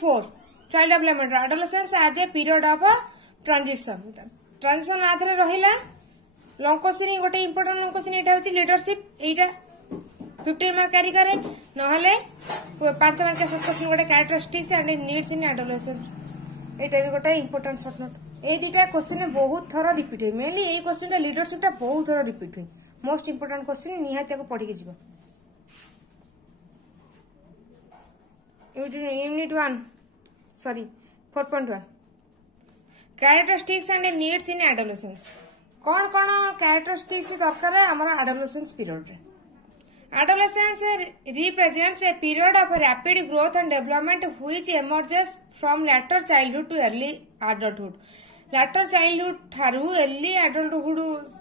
4 child development adolescence as a period of transition transition आधरे रहिला long question गोटे important long question एटा होची लीडरशिप एटा 15 मार्क कैरी करे नहले 5 मार्क का शॉर्ट क्वेश्चन गोटे characteristics and needs in adolescence एटा भी गोटे इंपोर्टेंट शॉर्ट नोट ए दुटा क्वेश्चन बहुत थर रिपीट हुई मेनली ए क्वेश्चन लीडरशिप टा बहुत थर रिपीट हुई मोस्ट इंपोर्टेंट क्वेश्चन निहाती को पढ़ी के जीव unit 1 sorry 4.1 characteristics and needs in adolescence कौन कौन कैरेक्टरिस्टिक्स दरकार है हमारा एडोलेसेंस पीरियड रे adolescence represents a period of rapid growth and development which emerges from later childhood to early adulthood later childhood Tharu early adulthood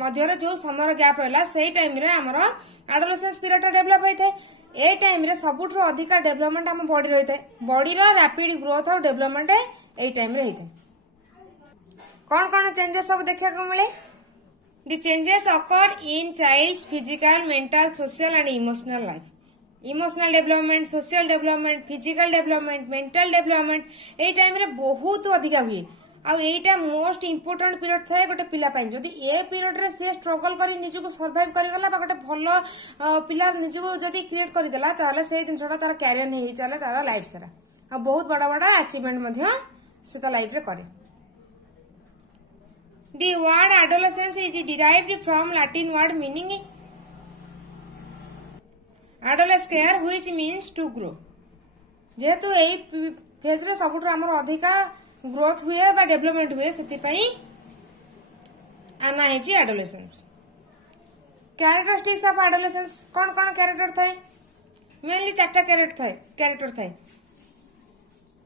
मध्य जो समय gap रहा से टाइम रे हमर एडोलेसेंस पीरियड डेवलप होता है ए टाइम रे सबुठ अधिक डेवलपमेंट हम बॉडी रही है बॉडी रो रैपिड ग्रोथ और डेवलपमेंट ए टाइम रे होता है कौन कौन चेंजेस सब देखा को मिले The changes occur in child's physical, mental, social and emotional life. Emotional development, social development, physical development, mental development A time रे बहुत अधिक हुए आ एटा मोस्ट इंपोर्टेंट पीरियड थाए गोटे पिला पाइन जदी ए पीरियड रे से स्ट्रगल करी निजु को सर्वाइव करी गला बा गोटे भलो पिला निजु को जदी क्रिएट करी देला ताले से दिनसटा तार कैरियर नहीं चले तार लाइफ सारा आ बहुत बड़ा बड़ा अचीवमेंट मध्य से ता लाइफ रे करे The word adolescence is derived from Latin word meaning adolescere which means to grow. जेहेतु एई फेज रे सबुठ हमर अधिका ग्रोथ हुए बा डेवलपमेंट हुए सेति पई आना है जी एडोलेसेंस कैरेक्टरिस्टिक्स ऑफ एडोलेसेंस कौन कौन कैरेक्टर थाए मेनली 4टा कैरेक्टर थाए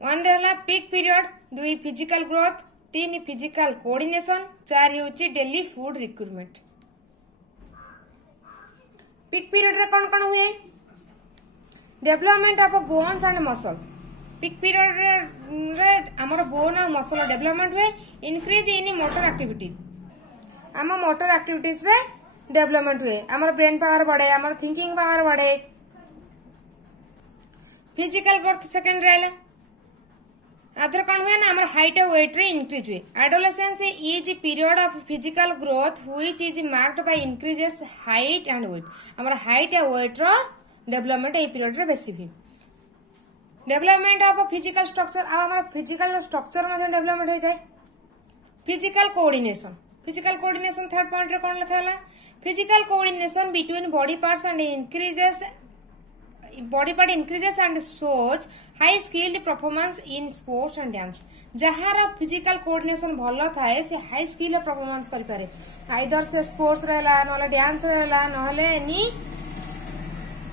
1 रहला peak period 2 physical growth 3 physical coordination 4 होची daily food requirement peak period रे कौन कौन हुए development of bones and muscle peak period रे हमर बोन और मसल डेवलपमेंट हुए इंक्रीज इन मोटर एक्टिविटी हम मोटर एक्टिविटीज रे डेवलपमेंट हुए हमर ब्रेन पावर बढ़े हमर थिंकिंग पावर बढ़े फिजिकल ग्रोथ सेकंड रहला आधर कौन हुए ना हमारे हाइट और वेट रे इंक्रीज हुए adolescence is period of physical growth which is marked by increases height and weight हमारा हाइट और वेट रो डेवलपमेंट ए पीरियड रे बेसी हुए डेवलपमेंट ऑफ फिजिकल स्ट्रक्चर आ हमारा फिजिकल स्ट्रक्चर में डेवलपमेंट होता है फिजिकल कोऑर्डिनेशन थर्ड पॉइंट रे कौन लिखा है physical coordination between body parts and increases body part increases and shows high skilled performance in sports and dance जहार फिजिकल कोऑर्डिनेशन भलो थाए से हाई स्किल परफॉर्मेंस करि पारे आइदर से स्पोर्ट्स रहला नहले डांस रहला नहले एनी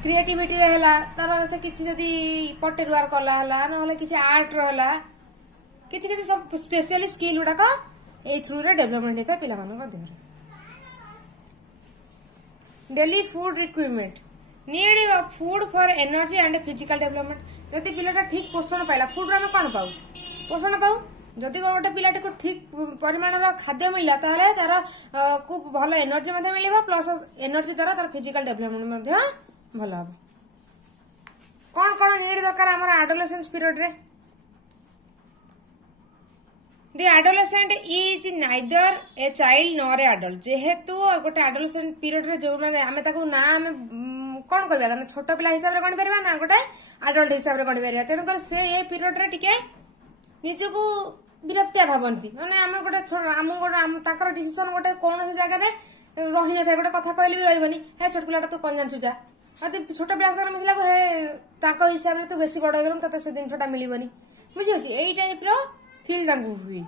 क्रिएटिविटी रहला तार से किछि जदी पटेर वर्क करला हला नहले किछि आर्ट रहला किछि किछि सब स्पेशली स्किल उडा को ए थ्रू रे डेवलपमेंट हेता पिला मानन को there daily food requirement need food for energy and physical development जदि पिलाटा ठीक पोषण पाइला फूड रे कौन पाऊ पोषण पाऊ जदि गोटे पिलाटी को ठीक परिमाण खाद्य मिलला ताले तार को भलो एनर्जी मध्ये मिलिबा प्लस एनर्जी द्वारा तार फिजिकल डेवलपमेंट मध्ये भलो हो कौन कौन नीड दरकार हमर एडोलेसेंस पीरियड रे The adolescent is neither a child nor a adult जेहेतु गोटे एडोलेसेंट पीरियड रे जो माने हमें ताको ना हमें कौन करबा ना छोट पिला हिसाब रे कोन परबा ना गोटे एडल्ट हिसाब रे कोन परबा तेन कर से ए पीरियड रे टिके निजको विरक्तिया भाबंती माने हम गोटे हम ताकर डिसीजन गोटे कोन से जगह रे रहि न थाय गोटे कथा कहली भी रहबनी हे छोट पिलाटा तू कोन जानछु जा अति छोट पिला सारा मिसला हे ताको हिसाब रे तू बेसी बड़ हो गेलम तते से दिन छोटा मिलिबनी बुझि होची एई टाइप रो फील जांगु हुई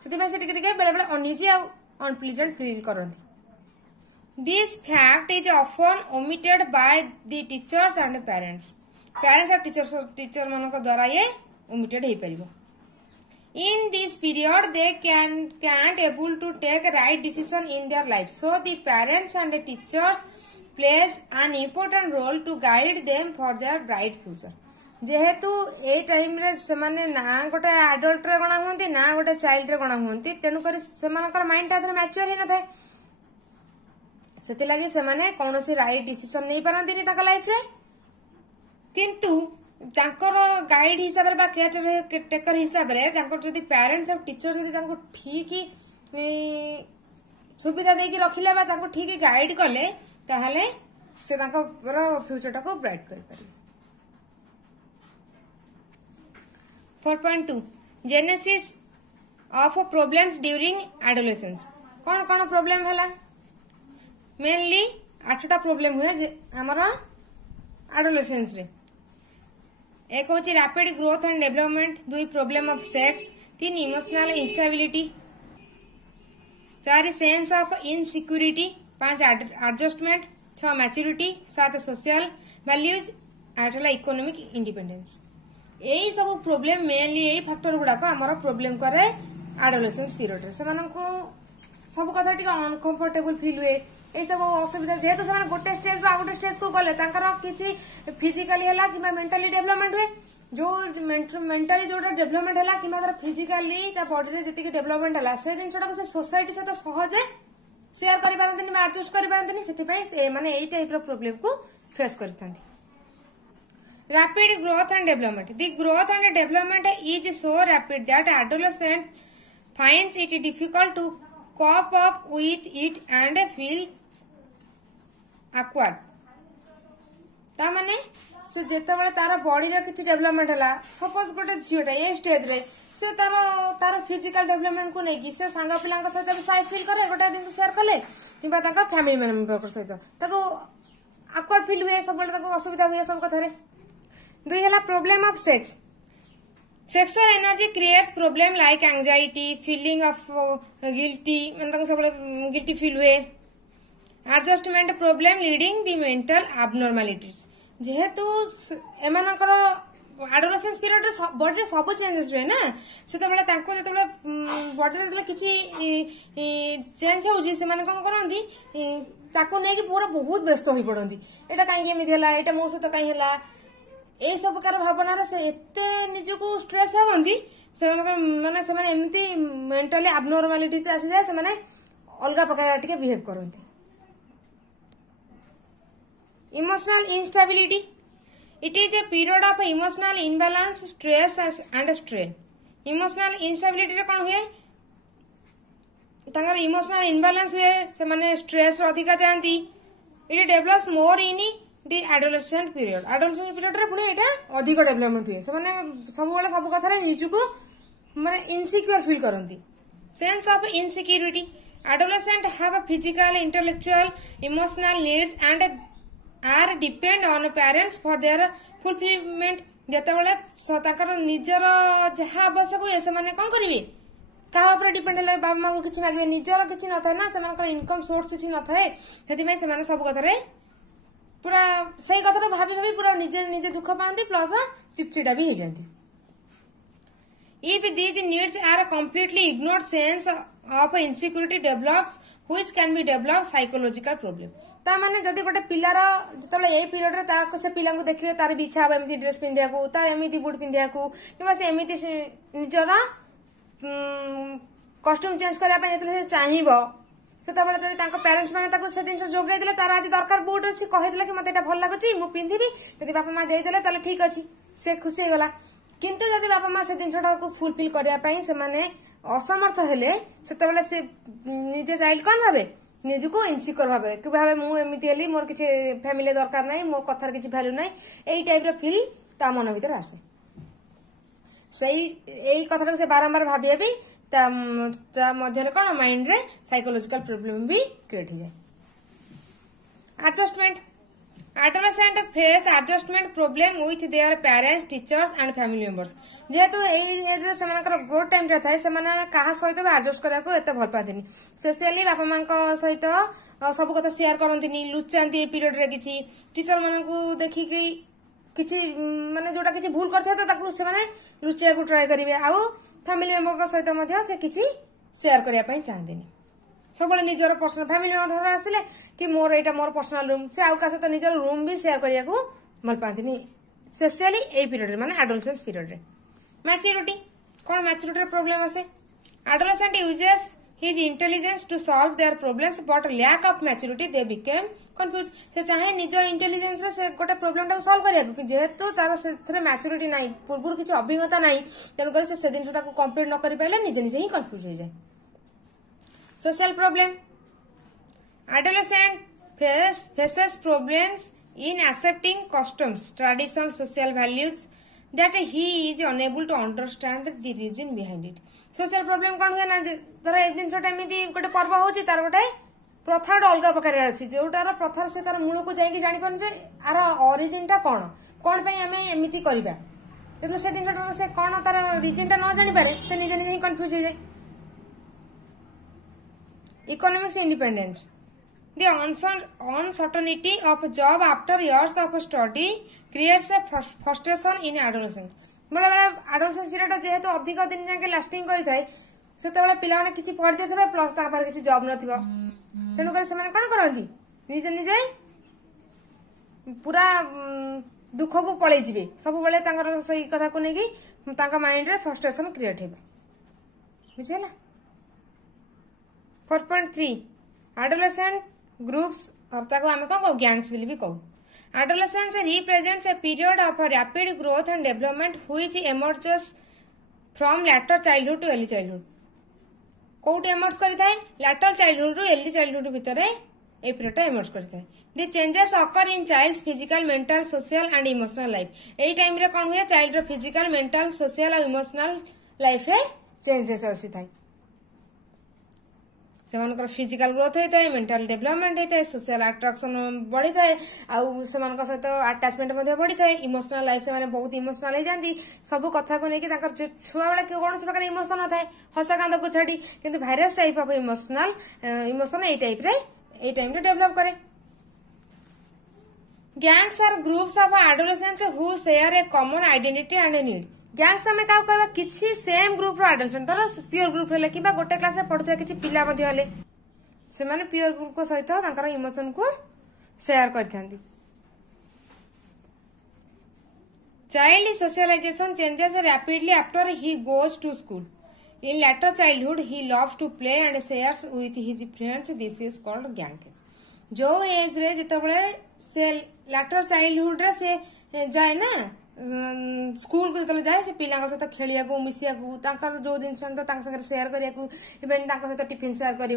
सेति से टिके बेले बेले अनइजी आ अनप्लीजेंट फील करंती this fact is often omitted by the teachers and parents और टीचर मानक द्वारा ये ओमिटेड हे परिबो in this period they can't able to take right decision in their life so the parents and the teachers plays an important role to guide them for their bright future जेहेतु ए time रे सेमाने ना गोटे adult रे गणा हुंती ना गोटे child रे गणा हुंती तेनु करी सेमानकर माइंड ता मैच्योर हे न थाए सेति लागि सेमाने कोनोसी राइट डिसीजन नै पारंती नि ताका लाइफ रे किंतु गाइड हिसाब से केयर टेकर हिसाब से पेरेंट्स और टीचर जब ठीक सुविधा देकी रखिले ठीक गाइड कले ताहले से फ्यूचर टाको ब्राइट कर पारे। 4.2 genesis of problems during adolescence. कौन कौन प्रॉब्लम है? मेनली 8टा प्रॉब्लम हुए आमर एडोलेसेंस रे। एक हूँ rapid growth and development, 2 problem of sex, 3 emotional instability, 4 sense of insecurity, 5 adjustment, 6 maturity, 7 social values, 8 economic independence. यही सब प्रॉब्लम मेनली यही फैक्टर गुड़ाक आमर प्रॉब्लम करे एडोलेसेंस पीरियड रे। सब कथा टिके अनकंफर्टेबल फील हुए, ये सब असुविधा जेहेतु से गोटे स्टेज आ गोटे स्टेज को गले किसी फिजिकाली है कि मेंटली डेवलपमेंट हुए। जो मेंटली जो डेवलपमेंट है कि फिजिकाली बॉडी जी डेवलपमेंट है से जिनटा से सोसाइटी सहित सहजे शेयर कर एडजस्ट कर माने यही टाइप प्रोब्लेम को फेस करते। Rapid growth and development, the growth and development is so rapid that adolescent finds it difficult to cope up with it and feel awkward। ता माने से जेते बळे तार बॉडी रे किछि डेवलपमेंट हला, सपोज गोटे झियोटा ए स्टेज रे से तार फिजिकल डेवलपमेंट को नै कि से सांगा पिलांक सहित भी साइ फील करे, गोटे दिन शेयर कले किबा ताका फैमिली मेंबर सहित ताको awkward फील हुए, सब बळे ताको असुविधा हुए सब कथा रे। 2 हला problem of sex. Sexual energy creates problem like anxiety, feeling of guilty, मतलब सब guilty feel हुए। Adjustment problem leading the mental abnormalities। जेहेतु एमानकर एडोलेसेंस पीरियड रे बॉडी रे सब चेंजेस हुए ना, सेते बेले तांको जेते बेले बॉडी रे किछि चेंज होउची से माने कोन करंदी ताको नै कि पूरा बहुत व्यस्त होई पड़ंदी। एटा काई एमिति हला, एटा मो सहित काई हला, ए सब प्रकार भावना से एते निजको स्ट्रेस होवंदी से माने से माने एमती मेंटली एबनॉर्मलिटी से आसी जाय, से माने अलगा प्रकार टिके बिहेव करंती। Emotional instability, it is a period of emotional imbalance, stress and strain. Emotional instability रे कोन हुए तांगर इमोशनल इम्बैलेंस हुए, से माने स्ट्रेस अधिका जानती। It develops more in the adolescent period. Adolescent period रे पुणी एटा अधिक डेवलपमेंट हुए, से माने सब बेले सब कथा रे निजुको माने इनसिक्योर फील करंती। Sense of insecurity, adolescent have a physical, intellectual, emotional needs and are depend on parents for their fulfilment. जेते बेले ताकर निजर जहा आवश्यक हुए से माने कोन करिवे, कहा ऊपर डिपेंड है, बाबा मां को किछि मागे, निजर किछि न थाए ना, से मानकर इनकम सोर्स किछि न थाए, सेति में से माने सब कथा रे पूरा सही कथा भाभी भाभी पूरा निजे निजे दुख पाती, प्लस चिड़चिड़ा भी हो जाती। If these needs are completely ignored, sense of insecurity develops which can be develop psychological problem. ता माने जदी गोटे पिलार जतले ए पीरियड रे तार से पिला को देखिले तार भी इच्छा एमती ड्रेस पिंधिया को, तार एमती बुट पिंधिया को, किबा से एमती निजर कॉस्ट्यूम चेंज करबा पे जतले चाहिबो, सेता बेले जदी पेरेंट्स माने ताको से दिन जोगे देले, तार आज दरकार बूट अच्छी कहिदेले कि मते एटा भल लागुची मु पिंधिबी, जदी बापा मां देई देले ताले ठीक अछि, से खुशी गला। किंतु जदी बापा मां से दिनटा को फुलफिल करिया पई से माने असमर्थ हेले, सेता बेले से निजे चाइल्ड कोन भाबे, निजुको इनसिक्योर भाबे कि भाबे मु एमिति हेली, मोर किछि फैमिली दरकार नै, मो कथार किछि वैल्यू नै, एई टाइप रो फील ता मन भीतर आसे। सही एई कथाटा से बारंबार भाबिबी ता मध्य कौन माइंड रे साइकोलॉजिकल प्रॉब्लम भी क्रिएट हो जाए। Adjustment, adolescent face adjustment problem with their parents, teachers and family members. जेहेतु एई एज रे सेमानकर ग्रोथ टाइम रे थाए, सेमाने काहा सहित भी एडजस्ट करा को एते भल पाथेनी, स्पेशली बापा मां को सहित सब कथा शेयर करंतिनी, लुचांती ए पीरियड रे किछि, टीचर मानन को देखि कि किछि माने जोटा किछि भूल करथे तो ताकू से माने लुचिया को ट्राई करिवे, आ फैमिली मेंबर सहित मध्य से किछि शेयर करिया पई चाहंदिनी। सब निजर पर्सनल फैमिली मेंबर आसिले कि मोर एटा मोर पर्सनल रूम, से आउ का सहित निजर रूम भी शेयर करिया को भल पाथेनी, स्पेशली ए पीरियड रे माने एडोलेसेंस पीरियड रे। मैच्योरिटी, कोन मैच्योरिटी रे प्रॉब्लम आसे, adolescent uses his intelligence to solve their problems but lack of maturity they became confused। से चाहे निज इंटेलिजेंस रे से गोटे प्रोब्लेम टा सॉल्व करिया जेहेतु तार से मैच्योरिटी नाही पूर्व किसी अभिज्ञता नाही तेणुक से जिनटा को कंप्लीट न कर पाइले निजे निजे ही कंफ्यूज हो जाए। Social problem adolescent faces problems in accepting customs, traditions, social values that he is unable to understand the reason behind it। social problem कौन हुए ना धर एक दिन एमती गोटे पर्व होची तार गोटे प्रथा गोटे अलग प्रकार अच्छी जोटार प्रथार से तार मूल को जाइए जानी पारे आर ओरिजिन टा कौन पे आम एमती करवा किंतु से जिनटार से कौन तार रिजन टा न जानी पारे से निजे निजे ही कन्फ्यूज हो जाए। Economics independence The uncertainty of job after years of study creates a frustration in adolescence। बेले बेले adolescence period जेहेतु अधिक दिन जाके लास्टिंग करिथाय सेतेबेले पिला माने किछि पढ़ देथिबे प्लस ता पर किछि जॉब नथिबो तेनु करे से माने कोन करंती निजे निजे पूरा दुख को पळै जिवे सब बेले तांकर सही कथा को नेकी तांका माइंड रे फ्रस्ट्रेशन क्रिएट हेबा बुझिला। 4.3 adolescent groups और ताको आमे को गैंग्स विल भी कहू। adolescence represents a period of rapid growth and development which emerges from later childhood to early childhood। कोउट एमर्ज करिथाय later childhood to early childhood भितरे ए पीरियड एमर्ज करिथाय। the changes occur in child's physical mental social and emotional life। AE time रे कोन हुए child रो physical mental social और emotional life रे चेंजेस आसीथाय से फिजिकल ग्रोथ होता है मेंटल डेवलपमेंट होता है सोशल अट्राक्शन बढ़ी थाए आउ से सहित अटैचमेंट बढ़ी थाए इमोशनल लाइफ से बहुत इमोशनल हो जाती सब कथा को लेकिन छुआ बेले कौन प्रकार इमोशन न थाए हसा कांद को छाड़ी किंतु भाइरस टाइप ऑफ इमोशन ए टाइम रे डेवलप करे। Gangs are groups of adolescents who share a common identity and a need. Gangs आम क्या कहवा किसी सेम ग्रुप एडोलेसेंट धर प्योर ग्रुप हेले किबा गोटे क्लास रे पढुवा किछि पिला मध्ये हेले से माने प्योर ग्रुप को सहित तांकर इमोशन को शेयर करथांती। Child socialisation changes rapidly after he goes to school. In later childhood he loves to play and shares with his friends this is called gang age. जो एज रे जितबळे से letter childhood रे से जाए ना स्कूल को जो जाए से पिला सहित खेलिया को मिसिया को जो दिन सेयार करिया इवेन सहित टिफिन सेयार कर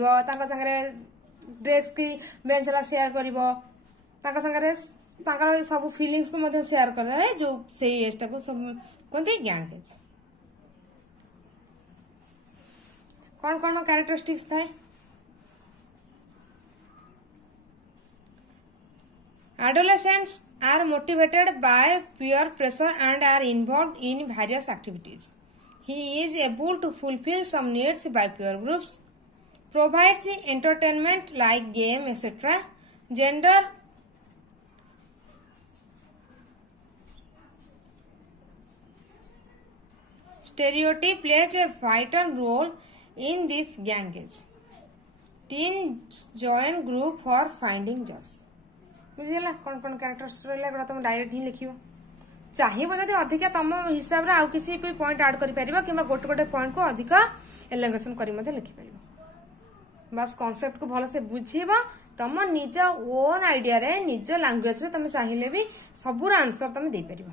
डेस्क की बेंच सेयार कर सब फिलिंग्स को सेयार करे जो से एज टाको सब कहते गैंग एज। कौन कौन कैरेक्टरिस्टिक्स थाए adolescents are motivated by peer pressure and are involved in various activities। He is able to fulfill some needs by peer groups, provides entertainment like game etc. Gender stereotype plays a vital role in this gang age। Teens join group for finding jobs। बुझेला कौन कौन characters रहा तुम direct ही लिखियो चाहिए जब अधिक तुम हिसाब से आउ किसी पॉइंट ऐड कर गोटे गोटे पॉइंट को अधिक एलिंगेशन कर लिखिपर बस कॉन्सेप्ट को भल से बुझीब तुम निज ओन आइडिया रे निज लैंग्वेज रे तुम चाहिए भी सबूर आंसर तुम दे पार।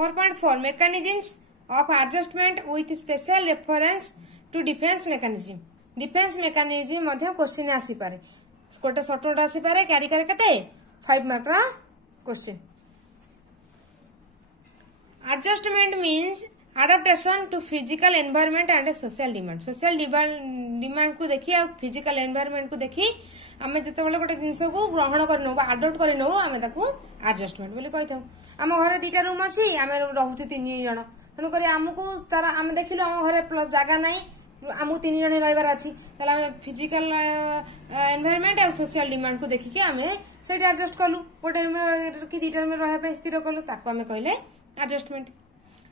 (4.4) Mechanisms of adjustment with special reference to defense mechanism। Defence mechanism Madhya question आसी पारे गोटे शॉर्ट नोट आसी पारे कैरी करे केते 5 मार्क रा question. Adjustment means adaptation to physical environment and social demand। social demand को देखी आ physical environment को देखी आमे जते बेले गोटे जिंस को ग्रहण कर नो बा अडॉप्ट कर नो आमे ताकू एडजस्टमेंट बोली कहि थाउ। आम घरे 2टा रूम अछि आमे रहउछु 3 जण तनु करी हमकु तार आमे देखिलो हम घरे प्लस जागा नाही आमको 3 जन रहिबार अछि ताले आमे फिजिकल एनवायरनमेंट और सोशल डिमांड को देखिके आमे सेट एडजस्ट कलु गोटे रूम कि दुटा रूम रहबा पे स्थिर कलु ताको आमे कहले adjustment.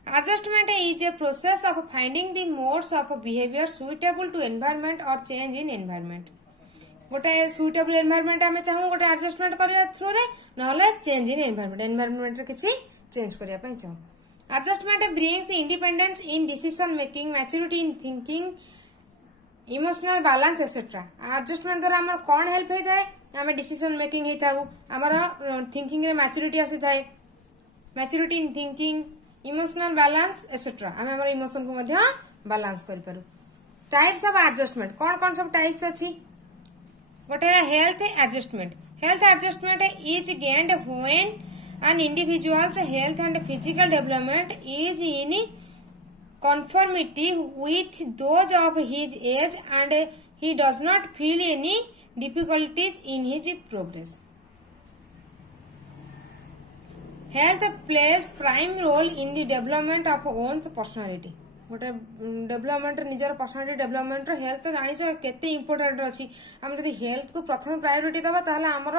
Adjustment is a process of finding the modes of behaviour suitable to environment और चेंज इन एनवायरनमेंट। गोटे सुइटेबल एनवायरनमेंट आमे चाहू गोटे एडजस्टमेंट करिया थ्रू रे नले चेंज इन एनवायरनमेंट रे किछि चेंज करिया पय चाहू। Adjustment brings independence in decision making, maturity in thinking, emotional balance etcetera. Adjustment द्वारा हमर कोन हेल्प होई थाए आमे डिसीजन मेकिंग हेई थाउ, हमर थिंकिंग रे मैच्योरिटी आसी थाए, maturity in thinking, emotional balance etcetera. आमे हमर इमोशन को मध्य बैलेंस करि पारू। टाइप्स ऑफ एडजस्टमेंट कोन कोन सब टाइप्स अछि गोटे health adjustment. Health adjustment is gained when an individual's health and physical development is in conformity with those of his age and he does not feel any difficulties in his progress. Health plays prime role in the development of one's personality. गोटे development निजर personality development health जानिछ केते important अछि। हम जदि health को प्रथम priority दबा ताहले हमर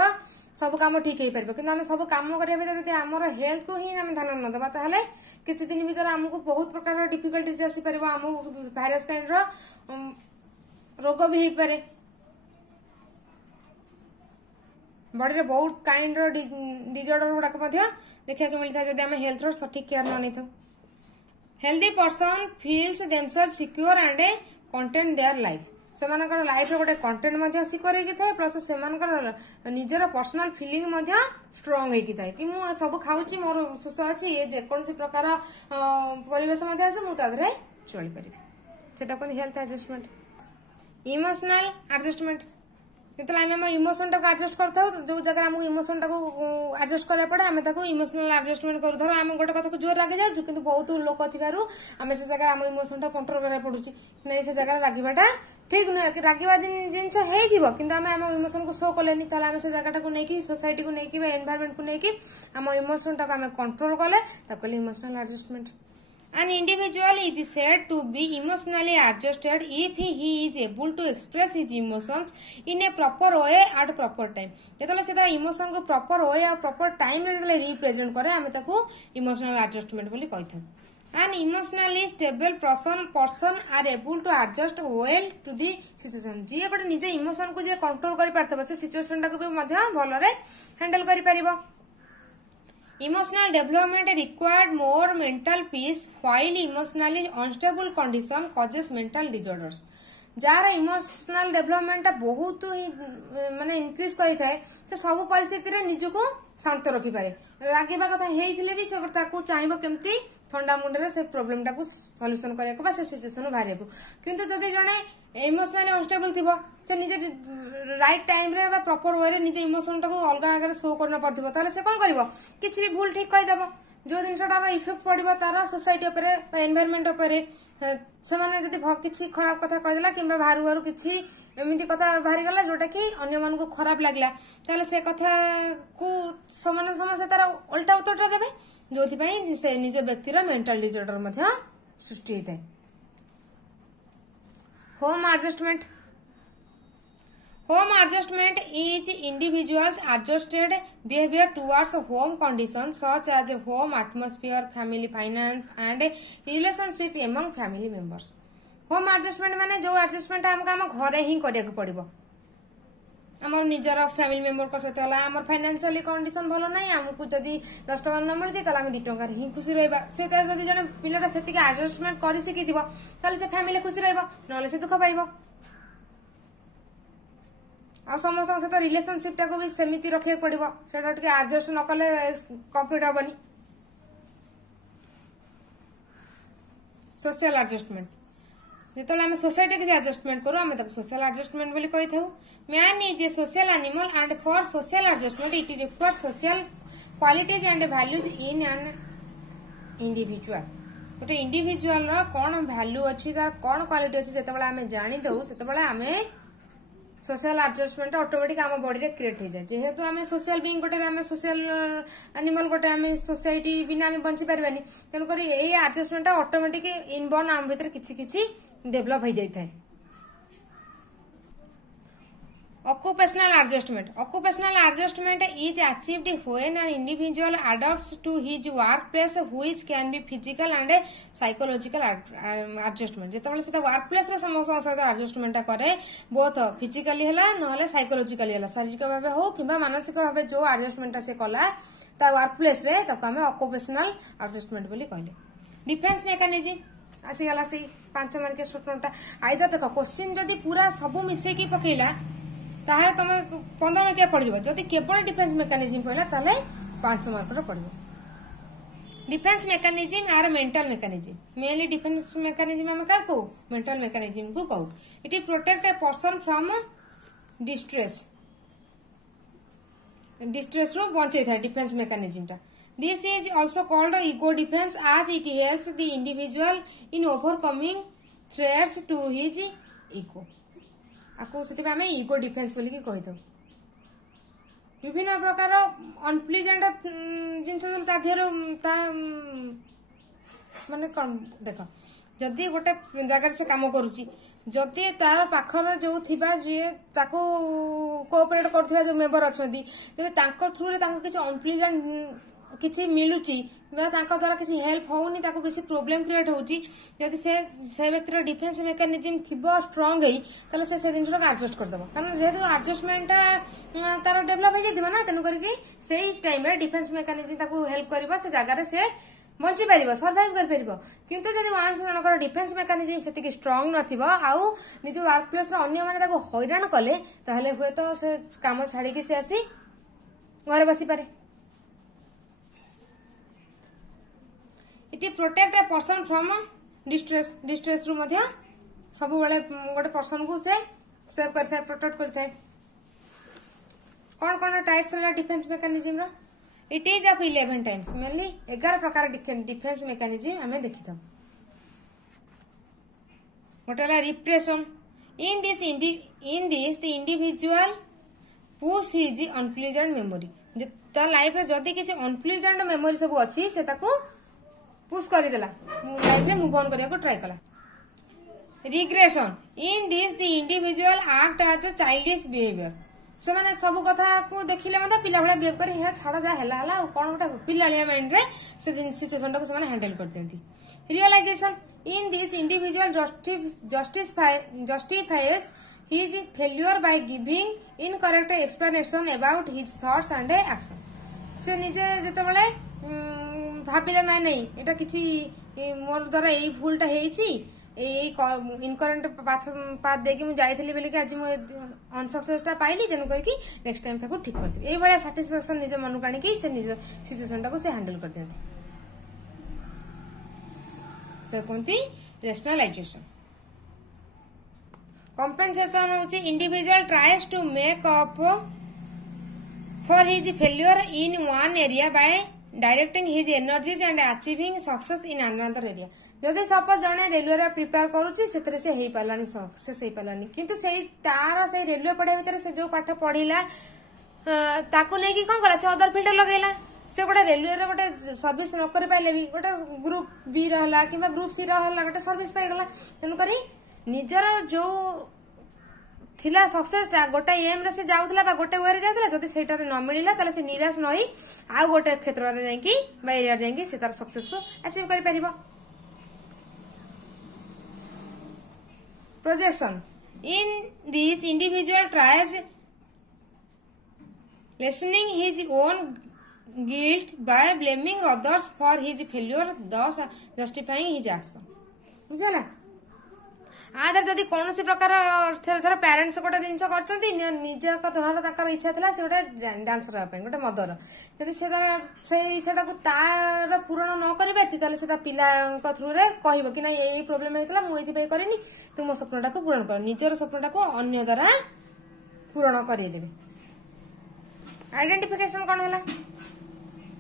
सब काम ठीक हेई परबे, किंतु हम सब काम करिया बेले जदि हमर हेल्थ को ही हम ध्यान न दबा ताहले किछि दिन भीतर हमको बहुत प्रकार डिफिकल्टीज आसी परबो, हमको वायरस काइंड रो रोग भी हेई पारे, बॉडी रे बहुत काइंड रो डिसऑर्डर गुडा को मध्य देखिया के मिलता जदि हम हेल्थ रो सठिक केयर न नै थौ। Healthy person feels themselves secure and content their life. सेमानकर लाइफ रे गोटे कंटेंट मध्य सिक्योर हेकी थाए, प्लस सेमानकर निजर पर्सनल फीलिंग मध्य स्ट्रांग हेकी थाए कि मु सब खाउची मोर सुस्थ अछि, ये जे कोनसी प्रकार परिवेश मध्य आसे मु तादरे चली परिबे, सेटा कोन हेल्थ एडजस्टमेंट। इमोशनल एडजस्टमेंट जेतला हम इमोशन टाको एडजस्ट करथाउ, जो जगह हमको इमोशन टाको एडजस्ट करे पड़े आमे ताको इमोशनल एडजस्टमेंट कर धरो आमे गोटे कथा को जोर रागी जाउ किंतु बहुत लोक थिबारु आमे से जगह हम इमोशन टा कंट्रोल करे पडुची नै से जगह रागीबाटा ठीक न रागीबा दिन जिंस हेइथिबो किंतु आमे हम इमोशन को शो कलेनी ताले आमे से जगह टाको नै कि सोसाइटी को नै कि एनवायरनमेंट को नै कि हम इमोशन टाको आमे कंट्रोल कले ताको emotional adjustment. An individual is said to be emotionally adjusted if he is able to express his emotions in a proper way at proper time. जेतले सेदा इमोशन को प्रॉपर वे और प्रॉपर टाइम रे जेतले represent करे आमे ताको emotional adjustment बोली कहिथां। An emotionally stable person are able to adjust well to the situation. जे गोटे निजे इमोशन को जे कंट्रोल करि पारतबो से सिचुएशन टाको भी मध्य भलो रे हैंडल करि परिबो। Emotional development required more mental peace while emotionally unstable condition causes mental disorders. Jar emotional development बहुत ही माने इंक्रीज करि थाए से सब परिस्थिति रे निज को शांत रखि पारे, रागीबा कथा हेइथिले भी से ताको चाहिबो केमती ठंडा मुंड रे से प्रॉब्लम टाको सॉल्यूशन करे को बा से सिचुएशन बाहर को। किंतु जदि जणे इमोशनली अनस्टेबल थिबो से निजे राइट टाइम रे बा प्रॉपर वे रे निजे इमोशन टाको अलगा आगे शो करना पड़थिबो ताले से कोन करबो किछि भी भूल ठीक कहि देबो, जो जिनसटा इफेक्ट पड़िबो तार सोसाइटी उपरे एनवायरनमेंट उपरे से माने जदि किछि खराब कथा कहि देला किंबा बाहर बाहर किछि एमिति कथा बाहरी गला जोटा कि अन्य मन को खराब लागला ताले से कथा को समान समस्या तार उल्टा उत्तर देबे, जोथि पई से निजे व्यक्ति रो मेंटल डिसऑर्डर मध्य सृष्टि हेते। Home adjustment. Home adjustment is individuals adjusted behavior towards home conditions such as home atmosphere, family finance and relationship among family members. Home adjustment माने जो adjustment हमका हम घरे ही करिया को पड़िबो। हमर निजर फैमिली मेंबर को सहित होला हमर फाइनेंशियली कंडीशन भलो नै हमकु जदी 10 टका न मिल जे ताला हम 2 टका ही खुशी रहबा, से त जदी जने पिलाटा सेति के एडजस्टमेंट करि सिकिथिबो ताले से फैमिली खुशी रहबो नले से दुख पाइबो। आ समस्त सहित रिलेशनशिप टाको भी सेमिति रखे पड़िबो, सेटा टिके एडजस्ट न कले कंप्लीट होबनी। सोशल एडजस्टमेंट जेतले हम सोसाइटी के एडजस्टमेंट करू हम ताको सोशल एडजस्टमेंट बोली कहि थाउ। Man is a social animal and for social adjustment it requires social qualities and values in an individual. गोटे इंडिविजुअल रो कोन वैल्यू अछि तार कोन क्वालिटी अछि जेतबेला हमें जानि दउ सेतबेला हमें सोशल एडजस्टमेंट ऑटोमेटिक आम बॉडी रे क्रिएट हो जाए जेहेतु आम सोशल बीइंग गोटे आम सोशल एनिमल गोटे आम सोसाइटी बिना आम बंची पारबानी तेणुक ये एडजस्टमेंट ऑटोमेटिक इनबॉर्न आम भीतर किछि किछि डेभलप हो जाए। Occupational adjustment is achieved when an individual adapts to his workplace, which can be physical and psychological adjustment. जेतबले से वर्क प्लेस रे समस्त सहित एडजस्टमेंट करे बोथ फिजिकली हला नहले साइकोलॉजिकली हला शारीरिक भाबे हो किबा मानसिक भाबे जो एडजस्टमेंट से कला ता वर्क प्लेस रे तब हमें ऑक्युपेशनल एडजस्टमेंट बोली कहले। डिफेंस मेकानिज्म आसी गला से 5 मार्क के स्टेटमेंट आइदर देखो क्वेश्चन जदी पूरा सब मिसे की पकेला ताहे तुम 15 मार्क पड़ो जदि केवल डिफेंस मेकानिज्म पड़ा ताले 5 मार्क पड़ो। Defence mechanism are mental mechanism mainly defence mechanism हम क्या कहू मेंटल मेकानिज्म को कहू it protect a person from distress रू बचे था डिफेंस मेकानिज्म टा। This is also called ego defence as it helps the individual in overcoming threats to his ego आपको से आम इगो डिफेंस बोलिकी कही दो। विभिन्न प्रकार अनप्लीजेंट जिनस माने कौन देख जदि गोटे जगार से काम करुची जदि तार पाखर जो थिबा जे ताको कोऑपरेट करथिबा जो मेंबर अछंती जदि तांको थ्रू रे तांको किछि अनप्लीजेंट किछि मिलुची द्वारा किसी हेल्प होनी ताको बेसी प्रॉब्लम क्रिएट होची यदि से व्यक्तिर डिफेंस मेकानिज्म थिबो स्ट्रांग है तले से दिन एडजस्ट कर दबो कारण जेहेतु एडजस्टमेंट तार डेवलप हो जाइथिबा ना तेनु करके सेही टाइम रे डिफेंस मेकानिज्म ताको हेल्प करबो से जगह रे से बंची पारिबो सर्वाइव कर पारिबो। किंतु जदि वांस जनकर डिफेंस मेकानिज्म सेतिक स्ट्रांग नथिबो आउ निज वर्क प्लेस रे अन्य माने ताको हैरान कले ताहले हुए तो से काम छाडी के से आसी घरे बसी पारे। It protect a person from distress रू मध्य सब बेले गोटे पर्सन को से सेव करता प्रोटेक्ट करता। कौन कौन टाइप्स रहा डिफेंस मेकानिज्म रो it is of 11 times mainly 11 प्रकार डिफेंस मेकानिज्म आम देखी था। गोटे repression in this the individual push his unpleasant memory life रे जदि किसी अनप्लीजेंट मेमोरी सब अच्छी से ताको पुश करदेला लाइफ में मूव ऑन करने ट्राई कला। Regression in this the individual act as a childish behaviour से माने सब कथा को देखिले मतलब पिला भला बिहेव करी हे छाड़ा जा हला हला कोन गोटा पिलालिया माइंड रे से दिन सिचुएशन को से माने हैंडल कर देंती। Realisation in this individual justifies his failure by giving incorrect explanation about his thoughts and action से निजे जते बेले भाविला ना नहीं एटा किछि मोर द्वारा एई भूलटा हेछि एई इनकरेक्ट पाथ देकी मु जाइथली बेले कि आज मु अनसक्सेसटा पाइली तेनु कहि कि नेक्स्ट टाइम ताको ठीक कर दे एई बडा सैटिस्फैक्शन निजे मन काणी कि से निजे सिचुएशन टाको से हैंडल कर देंती से कोंती रेशनलाइजेशन। कंपेंसेशन होछि individual tries to make up for his failure in one area by directing his energies and achieving success in another area. जदि सपोज जने रेलवे प्रिपेयर करूची सेतरे से हेई पालानी सक्सेस हेई पालानी किंतु सेही तार से रेलवे पढ़ा भीतर से जो पाठ पढ़िला ताको नै कि कोन कला से अदर फील्ड लगैला से गोटे रेलवे रे गोटे सर्विस न कर पाइले भी गोटे ग्रुप बी रहला किबा ग्रुप सी रहला गोटे सर्विस पाइ गला तन करी निजर जो थिला सक्सेसटा गोटे एम रे से जाउथला बा गोटे वे रे जाउथला जदि सेटा रे न मिलिला तले से निराश न होई आ गोटे क्षेत्र रे जाईकी बा एरिया जाईकी से तार सक्सेस को अचीव करि परिबो। Projection in this individual tries lessening his own guilt by blaming others for his failure, thus justifying his action. बुझला आदर जदि कौन सी प्रकार थर पेरेंट्स गोटे जिनस कर निज धर इच्छा था से गोटे डांसर होगा गोटे मदर जदि से इच्छा को तार पूरण न कर पिला थ्रु रे कह कि ना यही प्रोब्लेम होता मुझे करनी तू मो स्वप्नटा को पूरण कर निजर स्वप्नटा को अन्य द्वारा पूरण करदे। आइडेंटिफिकेशन कौन है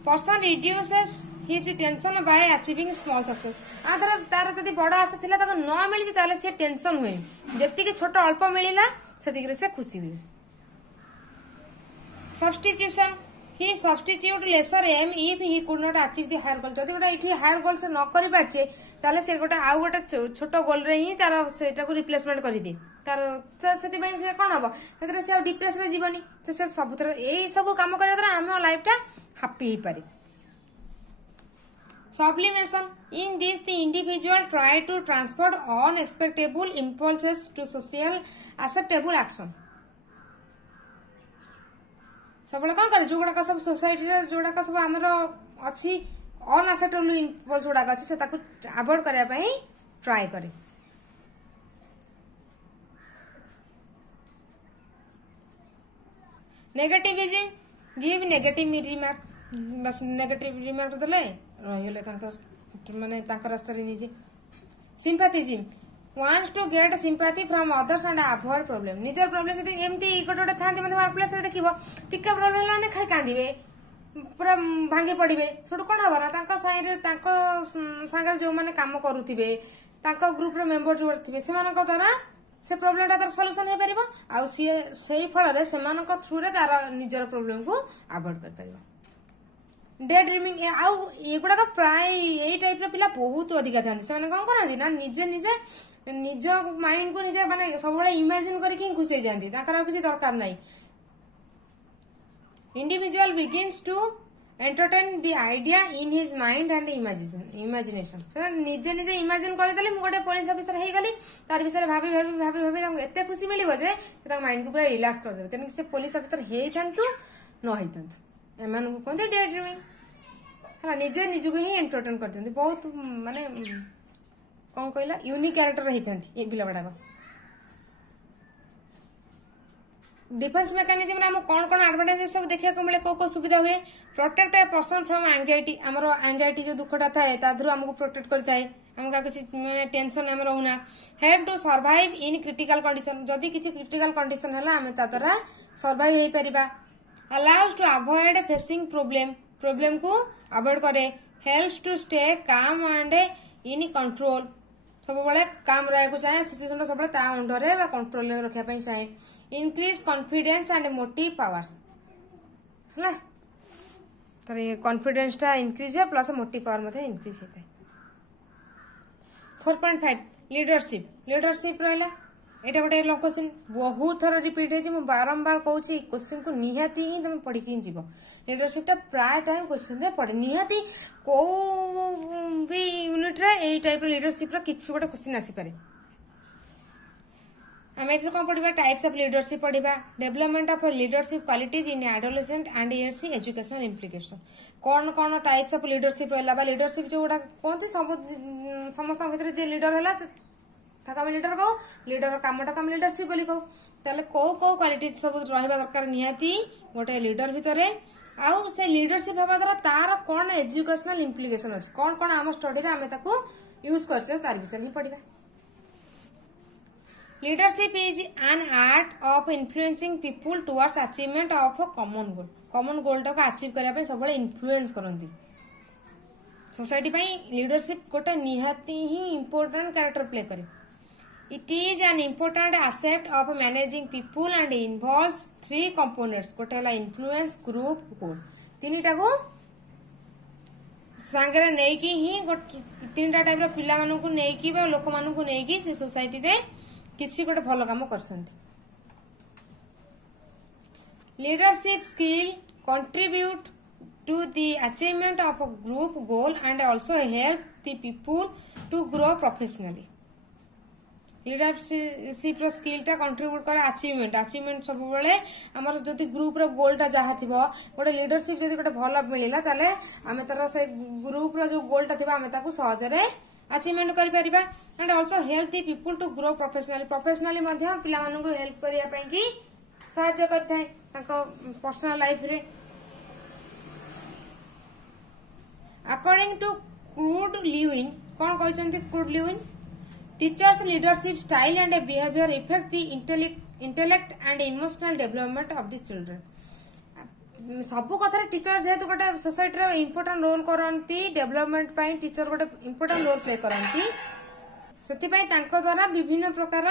person reduces his tension by achieving small success आधर तार जदि बड़ आशा थिला ताको न मिली ताले से टेंशन हुए जति छोट अल्प मिलिला से खुशी हुए। Substitution he substitute lesser aim if he could not achieve the higher goal. जदि गोटे ये हायर गोल से न कर पारे ताले से गोटे आउ गोटे छोट गोल रे ही तार सेटा को रिप्लेसमेंट कर दे तार से कौन हम से डिप्रेस रे जीवनी से सब यही सब काम करने द्वारा आम लाइफ टा हैप्पी हो पारे। Sublimation. In this, the individual try to transfer unexpectable impulses to social acceptable action. सब कौन करे जो गुड़ाक सब सोसाइटी जोड़ाक सब आमर अच्छी अनएक्सेप्टेबल इम्पल्स गुड़ाक अच्छी से अवॉइड करने ट्राई करे। नेगेटिविज्म गिव नेगेटिव रिमार्क बस नेगेटिव रिमार्क देले रहीगले माने रास्ता निजे। Sympathism wants to get sympathy from others and avoid problem. निजर प्रॉब्लम जदी एमती गोटे गोटे थांती मतलब वर्क प्लेस रे देखिबो टिका प्रॉब्लम लाने खाई कांदिबे पूरा भांगी पड़िबे छोटू कोन हबरा तांका साइरे तांको संगर जो माने काम करूथिबे तांको ग्रुप रे मेंबर जो थिबे सेमानक द्वारा से प्रॉब्लम ता सॉल्यूशन हे परिबो आ सेही फल रे सेमानक थ्रू रे तार निजर प्रॉब्लम को अवॉइड कर परिबो। डे ड्रीमिंग आउ एगुड़ा प्राय यही टाइप पिला बहुत अधिका था से कौन करती ना निजे निजे निज माइंड को निजे माने सब इमेजिन करके खुश हो जाती किसी दरकार ना। Individual begins to entertain the idea in his mind and imagination निजे निजे इमेजिन करदेली मुझे गोटे पुलिस ऑफिसर हो गली तार विषय भाभी भाभी भाभी भाभी एत खुशी मिले जे माइंड को पूरा रिलैक्स करदे तेणु से पुलिस ऑफिसर होता न एम कहते डे ड्रीमिंग है निजे निजक ही एंटरटेन करते बहुत माने कौन कहला यूनिक कैरेक्टर होता ये पिला गुड़ाक। डिफेंस मेकानिज्म आम कौन कौन एडवांटेज सब देखा मिले कौ सुविधा हुए। Protect a person from anxiety आमर एंजाइटी जो दुखटा थाए आमको प्रोटेक्ट करता है आमको किसी टेंशन आम रोना। Help to survive in critical condition जदि किसी क्रिटिकल कंडीशन है आम द्वारा सर्वाइव हो पारिबा। Allows to avoid facing problem को अवॉइड करे। Helps to stay calm and in control सब बड़े काम रहा चाहे सिचुएशन सब अंडर कंट्रोल रखा चाहे। Increase confidence and motive powers है तर ये कॉन्फिडेंस टा इंक्रीज है प्लस मोटिव पावर मत इंक्रीज होता है। 4.5 लीडरशिप रहा एटा गोटे लॉन्ग क्वेश्चन बहुत थर रिपीट हो बारंबार कहूँ क्वेश्चन को निहाती ही तुम पढ़ी जीव। लीडरशिप टा प्राय टाइम क्वेश्चन रे पड़े निहाती को भी यूनिट रे एई टाइप लीडरशिप रा किछि गोटे क्वेश्चन आसी पारे। आम एथि कौन पढ़ा टाइप्स ऑफ लीडरशिप पढ़ा development of leadership qualities in adolescent and it's educational implication कौन कौन टाइप्स ऑफ लीडरशिप रहा लीडरशिप जो गुड़ा कहते सब समस्त भीतर जे लीडर है आम लीडर कहो लीडर कामटा आम लीडरशिप बोली कहू ताले कौ कौ क्वालिटी सब रहा दरकार निहाती गोटे लीडर भितर आउ से लीडरशिप हवा द्वारा तार कौन एजुकेशनल इम्प्लिकेशन अच्छे कौन कौन आम स्टडी आम यूज कर तार विषय ही पढ़ा। Leadership is an art of influencing people towards achievement of common goal टाक अचीव करने सब इन्फ्लुएंस करती सोसाइटी लीडरशिप गोटे निहाती ही इंपोर्टेंट कैरेक्टर प्ले करे। It is an important asset of managing people and involves 3 components गोटे है इन्फ्लुएंस ग्रुप गोल तीन टा को सांगरे नहीं की ही 3टा टाइप पिला मानू नहीं लोक मानू नहीं से सोसाइटी रे किसी गोटे भल काम कर। Leadership skill contribute to the achievement of group goal and also help the people to grow professionally. Leadership skill टा कंट्रीब्यूट करे अचीवमेंट सब बेले आमर जदि ग्रुप रो गोल टा जहाँ थी गोटे लीडरशिप जदि गोटे भल मिलला ताले आमे तार से ग्रुप रो जो गोल टा थी आमे ताकू सहजरे अचीवमेंट कर परिबा and also help the people to grow professionally मध्य पिला मानन को हेल्प करिया पई की सहायता करथाय ताको पर्सनल लाइफ रे। अकॉर्डिंग टू क्रूड ल्यूइन कौन कहते Kurt Lewin teachers leadership style and behaviour effect the intellect and emotional development of the children सब कथार टीचर जेहेतु गोटे सोसाइटी इंपोर्टेंट रोल करती डेवलपमेंट टीचर गोटे इंपोर्टेंट रोल प्ले करती से द्वारा विभिन्न प्रकार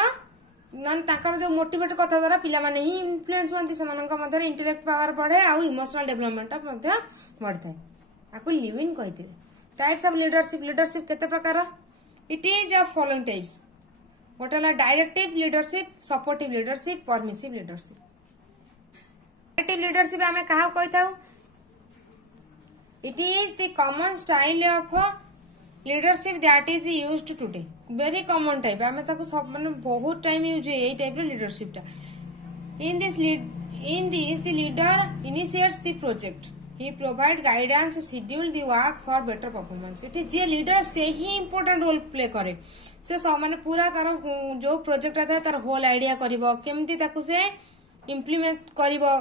ମାନେ ତାଙ୍କର ଯୋଉ ମୋଟିଭେଟ କଥା ଦ୍ୱାରା ପିଲାମାନେ ହିଁ ଇନଫ୍ଲୁଏନ୍ସ ହୁଅନ୍ତି, ସେମାନଙ୍କ ମଧ୍ୟରେ ଇଣ୍ଟେଲେକ୍ଟ ପାୱାର ବଢେ ଆଉ ଇମୋସନାଲ ଡେଭଲପमेंट ମଧ୍ୟ ବଢିଥାଏ। ଆକୁ ଲିୱିନ୍ କହିଥିଲେ। Types of leadership. लीडरशिप केते प्रकार? It is a following types. गोटे है directive leadership, supportive leadership, permissive leadership. Directive leadership आमे कहा कहि थाउ? It is the common style of leadership that is used today. Very common type. आमे ताको सब माने बहुत टाइम यूज है एई टाइप रो लीडरशिप टा। इन this the leader initiates the project. He provide guidance, schedule the work for better performance। It J leader से ही important role play करे। से माने पूरा तार जो प्रोजेक्ट था तार होल आइडिया करिवो, केमती ताकू से इम्प्लीमेंट करिवो,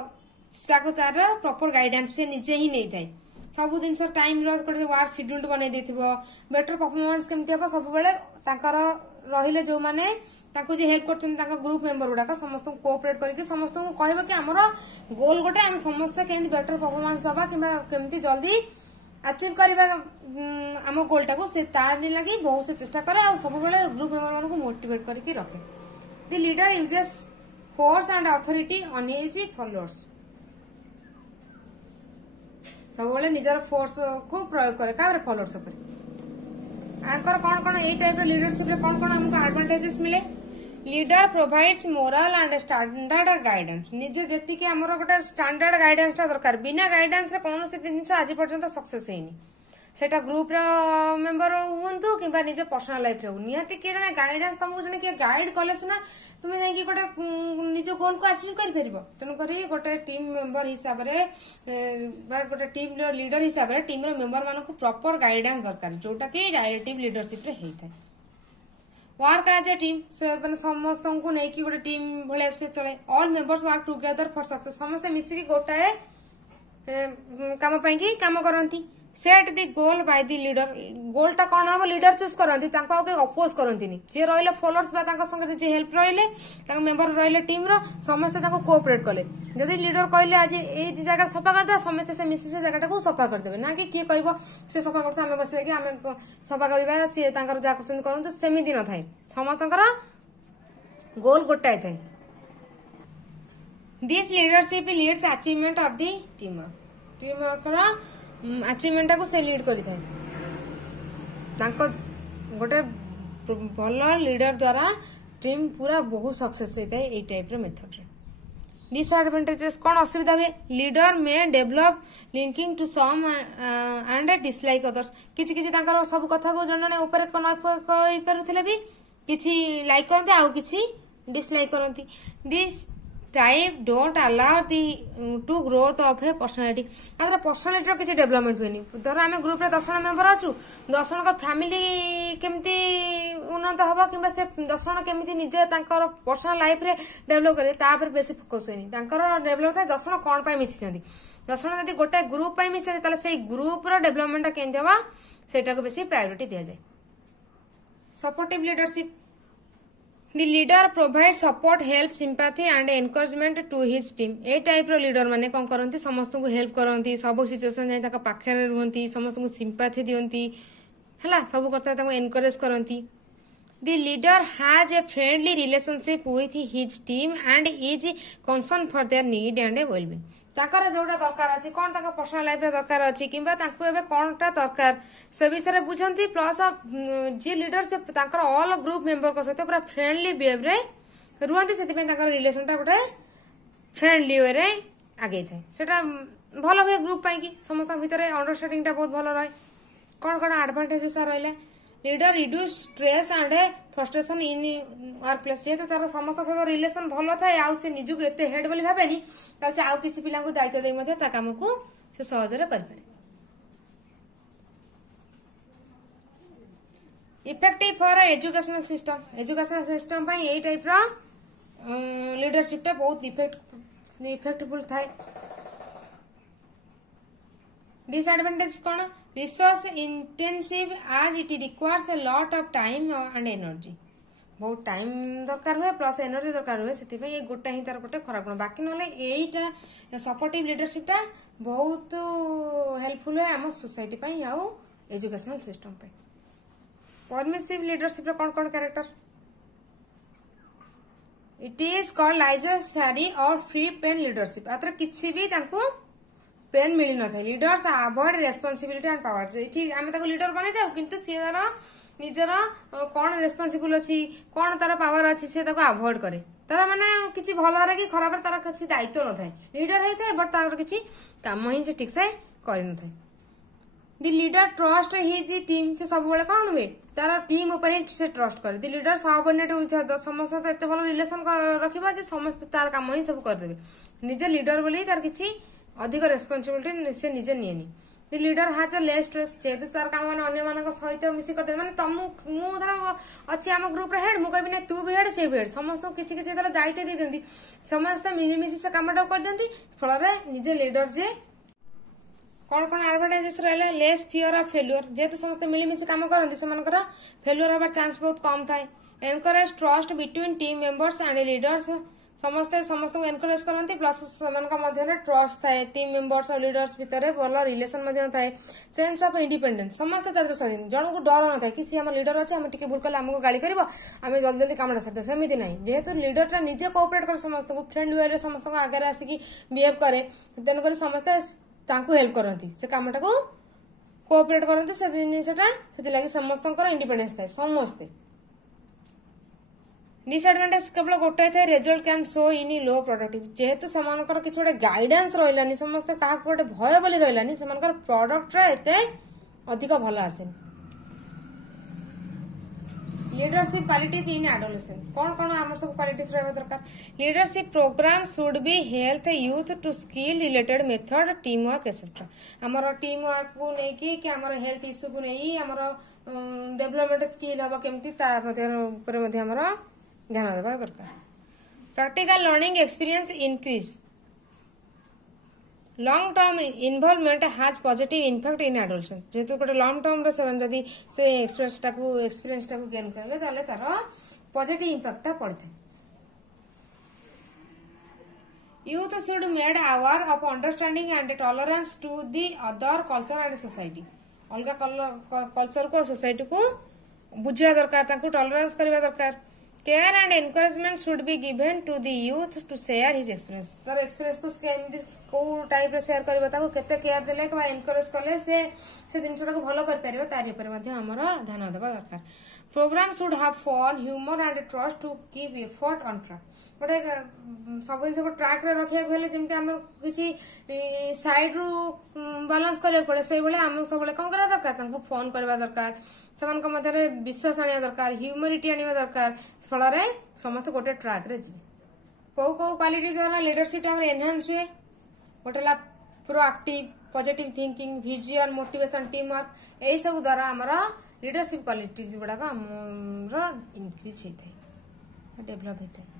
ताकू तार प्रॉपर गाइडेंस से निजे ही नहीं थाए। सब दिन टाइम रो वर्क शेड्यूल बनै देथिबो। बेटर परफॉर्मेंस केमती हबो सब बेले ताकर रहिले जो माने ताकू जे हेल्प करछन ताका ग्रुप मेंबर गुडा समस्त कोऑपरेट करके समस्त को कहबो कि हमरो गोल गोटे हम समस्त केमती बेटर परफॉर्मेंस दबा किबा केमती जल्दी अचीव करबा हम गोल टाको से तार नि लागि बहुत से चेष्टा करे और सब बेले ग्रुप मेंबर मानको मोटिवेट करके रखे। The leader uses force and authority on his followers. सब बेले निजर फोर्स को प्रयोग करे कारे फॉलोअर्स पर। आंकर कौन कौन ए टाइप लीडरशिप रे कौन कौन हमको एडवांटेजेस मिले? Leader provides moral and standard guidance. निजे जेति के हमरो गोटे स्टैंडर्ड गाइडेंस ता दरकार। बिना गाइडेंस रे कोन से जिंस आज पर्यंत सक्सेस हेनी। सेटा ग्रुप रो मेंबर हुंतु किबा निजे पर्सनल लाइफ रे निहाती के जने गाइडेंस तुमको जने के गाइड कले ना तुम जाई कि गोटे निजे गोल को अचीव कर परबो। तनु करी गोटे टीम मेंबर हिसाब रे बा गोटे टीम रो लीडर हिसाब रे टीम रो मेंबर मानको को प्रॉपर गाइडेंस दरकार, जोटा कि डायरेक्टिव लीडरशिप रे हेई थाए। Work as a team. से माने समस्त को नै कि गोटे टीम भले से चले। All members work together for success. समस्त मिसी कि गोटाए काम पई कि काम करंती। Set the goal by the leader. Goal टा कोन हम लीडर चूज करंती, तांको के अपोज करंतीनी। जे रहले फॉलोअर्स बा तांका संगे जे हेल्प रहले तांका मेंबर रहले टीम रो समस्त तांको कोऑपरेट कले। जदि लीडर कहले आज ए जगह सफा कर दे, समस्त से मिसी से जगह को सफा कर देबे ना कि के कहबो से सफा करता हमें बसले कि हमें सफा करबा से तांकर जा करछन करन सेमिति न थाए। समस्तकर गोल गोटाए थाए। This leadership leads achievement of the team. Team का अचीवमेंट को से लीड करि थाए। तांको गोटे भल लीडर द्वारा टीम पूरा बहुत सक्सेस होता है ए टाइप रो मेथड रे। डिसएडवांटेजेस कौन असुविधा हुए? लीडर में develop liking to some and dislike others. किछि किछि तांकर सब कथा को जणने ऊपर कनेक्ट करि परथिले भी किछि लाइक करते आउ किछि डिसलाइक करती। This type don't allow the to growth of a personality. अगर पर्सनालिटी किसी डेवलपमेंट हुए। धर आम ग्रुप रे 10 जन मेंबर अच्छु, 10 जन फैमिली केमती उन्नत हम कि से 10 जन केमती निजे पर्सनल लाइफ रे डेवलप करे तापर बेसी फोकस हुए। डेवलप था 10 जन कौन पाई मिसिଛନ୍ତି। 10 जन जब गोटे ग्रुप पाई मिसिଛନ୍ତି ताले सेई ग्रुप रो डेवलपमेंट केमती हवा सेटा को बेसी प्रायोरिटी दिया जाए। Supportive leadership. The leader provides support, help, sympathy and encouragement to his team। ए टाइप रो लीडर माने कौन करती? समस्त को हेल्प करती, सब सिचुएशन जाई ताका पाखरे रहंती, समस्त को सिंपैथी दियंती, हला सब करता एनकरेज करती। The leader has a friendly relationship with his team and is concerned for their need and well-being। ताकर जोटा दरकार अछि कोन ताका पर्सनल लाइफ रे दरकार अछि किबा ताकू एबे कोनटा दरकार से विषय रे बुझंती। प्लस जे लीडर से ताकर ऑल ग्रुप मेंबर को सहित पूरा फ्रेंडली बिहेव रे रुहंती, सेति पे ताकर रिलेशन टा गोटे फ्रेंडली वे रे आगे थाए। सेटा भलो हुए ग्रुप पाई कि समस्त भीतर अंडरस्टैंडिंग टा बहुत भलो रहे। कोन कोन एडवांटेजेस रहले? Leader reduce stress and frustration in work place. जेहेतु तार समस्त सहित रिलेशन भलो थाए आउ से निजु एते हेड बोली भाबेनी ता से आउ किछि पिला को दायित्व देई मध्ये ता काम को से सहज रे कर पारे। Effective for educational system. Educational system पई एई टाइप रो लीडरशिप टा बहुत इफेक्टिवफुल थाए। डिसएडवांटेज कौन? रिसोर्स इंटेंसिव आज it requires a lot of time and energy. बहुत टाइम दरकार हुए प्लस एनर्जी दरकार हुए, से ये गोटा ही तार गोटे खराब गुण। बाकी ना यहीटा सपोर्टिव लीडरशिप टा बहुत हेल्पफुल है आम सोसाइटी पई आउ एजुकेशनल सिस्टम पे। परमिसिव लीडरशिप रे कौन कौन character? It is called licence free और फ्री पेन लीडरशिप आत्र किसी भी पेन मिली न था leaders avoid responsibility and power ये आम लीडर बन जाऊ किंतु सी निजर कौन रेस्पॉन्सिबल अच्छी कौन तार पावर अच्छी सी अवॉइड करे तार माने किसी भल कि खराब तार किसी दायित्व न थाए लीडर होता है बट तार किसी काम ही से ठीक से कर न थाए दि लीडर ट्रस्ट हिज टीम से सब बेले कौन हुए तार टीम ऊपर ही से ट्रस्ट करे दि लीडर सबऑर्डिनेट होता समस्त तो एत भल रिलेशन रखा समस्त तार काम ही सब करदे निजे लीडर बोली तार किसी अधिक रेस्पॉन्सिबिलिटी से निजे निएनी दि लीडर हाज अ लेस स्ट्रेस जेहेतु तार काम मैंने अन्य सहित मिसी करदे माने तुम धर अच्छी आम ग्रुप हेड मुझे कहबी तू भी हेड से भी हेड समस्त किसी किसी दायित्व दे दिंती समस्त मिलिमिशि से कामटा कर दिंती फल निजे लीडर जे कौन कौन एडभांटेजेस रहा लेस फियर ऑफ फेल्युअर जेहेतु समस्त मिलिमिशि काम करती से फेल्युअर हबार चांस बहुत कम थाए encourage trust between team members and leaders समस्ते समस्त एनकरेज करती प्लस से ट्रस्ट थाए टीम मेंबर्स और लीडर्स भितर भल रिलेशन थाए सेंस ऑफ इंडिपेंडेंस समस्त स्वाधीन जन को डर न था कि सी आम लीडर अच्छे आम टी भूल कले आमको गाड़ी कर जल्दी जल्दी कामटा सारी सेमती ना जेहेतु लीडरटा निजे कोऑपरेट कर समस्त फ्रेंड वे समस्त आगे आसिक बिहेव करे तेणुक समस्ते हेल्प करती से कामटा को कोऑपरेट करती से जिनसा समस्त इंडिपेंडेंस थाए समस्ते डिसएडवांटेज केवल गोटे थे result can show in low productive जेहेतु से किसी गोटे गाइडेंस रही समस्त क्या गोटे भय बोली रही से प्रोडक्ट एत अधिक भल आसे लीडरशिप क्वालिटीज इन एडोलेसेंट कौन कौन आम सब क्वालिटीज रहा दरकार leadership programme should be health youth to skill related method team work etcetera आमर टीम वर्क को लेकिन कि आमर हेल्थ इश्यू को नहीं आमर डेवलपमेंट स्किल हम केमती ध्यान देवा दरकार practical learning experience increase long term involvement हाज पॉजिटिव इम्पैक्ट इन एडोलेसेंट जेहेतु गोटे लॉन्ग टर्म जदि से एक्सपीरियंस टाको गेन करेंगे ताले तार पॉजिटिव इम्पैक्ट पड़ता है youth should made aware of understanding and tolerance to the other culture and society अलग कल्चर को सोसाइटी को बुझा दरकार टॉलरेंस करवा दरकार care and encouragement should be given to the youth to share his experience तार एक्सपीरियंस को कौ टाइप रे शेयर करबा ताको केते केयर देले कि एनकरेज कले से जिनसटा को भलो कर परिबा तारि ऊपर मध्ये हमर ध्यान देबा दरकार programme should have fun humour and trust to keep effort on track गोटे सब जिन ट्रैक रे रखिया भेले जेमते हमर किछि साइड रु बैलेंस करे पड़े से बेले हम सब बेले कोन करा दरकार तांको फोन करबा दरकार समान को मध्य विश्वास आनिया दरकार ह्यूमिलिटी आनिया दरकार फल समस्त गोटे ट्रैक रे जी कौ कौ क्वालिटी द्वारा लीडरशिप एनहांस हुए गोटे proactive positive thinking vision motivation team work यही सब द्वारा आमर लीडरशिप क्वालिटीज गुड़ाक आमर इनक्रीज होता है डेभलप होता है।